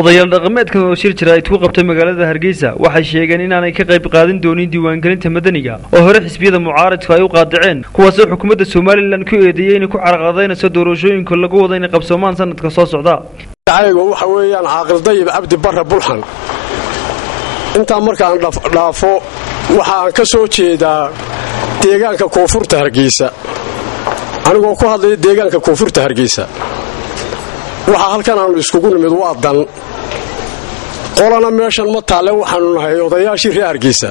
odayaal dhaqameedkan oo shir jira ay ku qabtay magaalada Hargeysa waxay sheegeen in aanay ka qayb qaadan doonin diiwaangelinta madaniga oo hore xisbiyada mucaaradku ay u qaadaceen kuwaas oo xukuumadda Soomaaliland ku eedeeyay in ku carqaladeynayso doorashooyinka lagu wada in qabsoomaan sanadka soo socda. ayagoo waxa weeyaan Caaqil Dayib Cabdi Barre Bulxan inta markaan dhaafo waxaan ka soo jeedaa deegaanka Koonfurta Hargeysa anigoo ku hadlay deegaanka Koonfurta Hargeysa waxa halkan aan iskugu nimid waa dan qolana meeshan ma taale waxaanu nahay odayaashii reer Hargeysa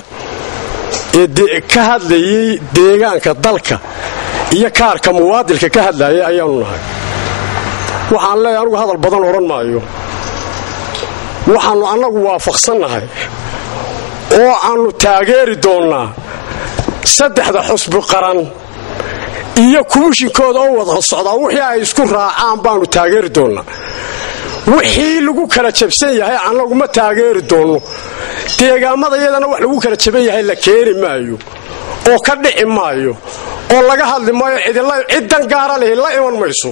ee ka hadlayay deegaanka dalka iyo kaarka muwaadilka ka hadlayay ayaanu nahay waxaan leeyahay anigu hadal badan oran maayo waxaanu anagu waafaqsanahay oo aanu taageeri doonaa saddexda xusbi qaran iyo kumishinkooda oo wada socda wixii ay isku raacaan baanu taageeri doonaa wixii lagu kala jabsan yahay anagu ma taageeri doono deegaamada iyadana wax lagu kala jaban yahay la keeni maayo oo ka dhici maayo oo laga hadli maayo ciidan gaara leh la iman mayso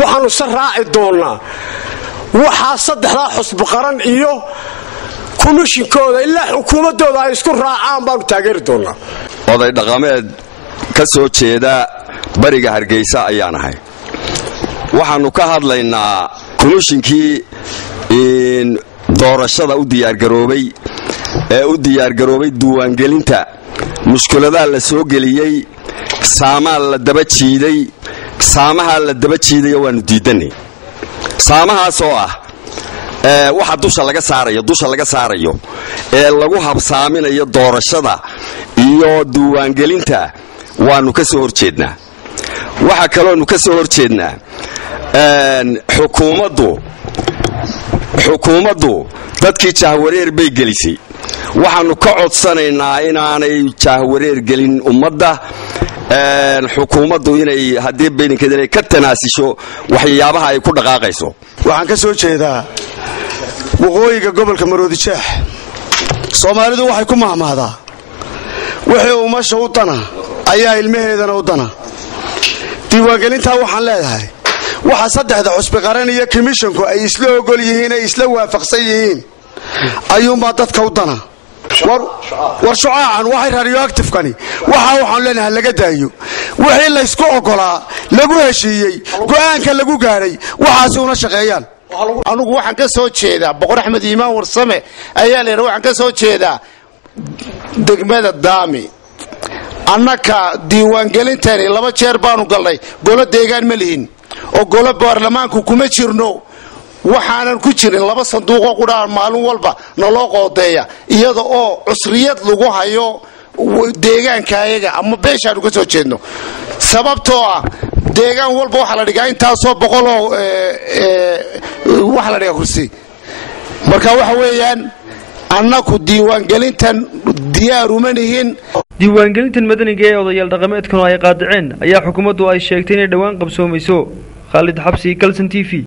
waxaanu saraaci doonaa waxa saddexda xusbi qaran iyo kumishinkooda ilaa xukuumadooda ay isku raacaan baanu taageeri doonaa oday dhaqameed ka soo jeeda bariga Hargeysa ayaan ahay waxaanu ka hadlaynaa komishinkii doorashada u diyaargaroobay diiwaangelinta mushkiladaha la soo geliyay saamaha la daba jiiday waanu diidanay saamahaas oo ah waxa dusha laga saarayo ee lagu habsaaminayo doorashada iyo diiwaangelinta waanu ka soo horjeednaa waxa kale oo ka soo horjeednaa xukuumaddu dadkii jahwareer bay gelisay waxaanu ka codsanaynaa inaanay jahwareer gelin ummadda xukuumaddu inay hadii beeninkeeda inay ka tanaasisho waxyaabaha ay ku dhaqaaqayso waxaan ka soo jeedaa waqooyiga gobolka Maroodijeex Soomaalidu waxay ku mahmahdaa wixii umasha u dana ayaa ilmaheedana u dana diiwaangelinta waxaan leeyahay waxa saddexda xusbi qaran iyo commissionku ay isla ogol yihiin ay isla waafaqsan yihiin ayuuma dadka u dana war shucaacan waxay radioactive-kani waxaan leenahay laga daayo wixii la isku ogolaa lagu heshiiyey go'aanka lagu gaaray waxaasi una shaqeeyaan anigu waxaan ka soo jeedaa Boqor Axmed Iimaan Warsame ayaa leeyahay waxaan ka soo jeedaa degmada Daami annaka diiwaangelintani 2 jeer baanu galnay golo deegaan ma lihin oo golo baarlamaanku kuma jirno waxaanan ku jirin 2 sanduuq oo qudaan maalin walba naloo qoodeeya iyada oo cusriyad lagu hayo deegaanka ayaga ama beeshaanu ka soo jeedno sababtoo ah deegaan walba waxa la dhigaa intaasoo 100 oo waxa la dhigaa kursi marka waxa weeyaan annaku diiwaangelintan diyaar uma nihin diiwaangelintan madaniga ee odayaal dhaqameedkan ay qaadaceen ayaa xukuumaddu ay sheegtay inay dhawaan qabsoomayso Khalid Xabsi Kalsan TV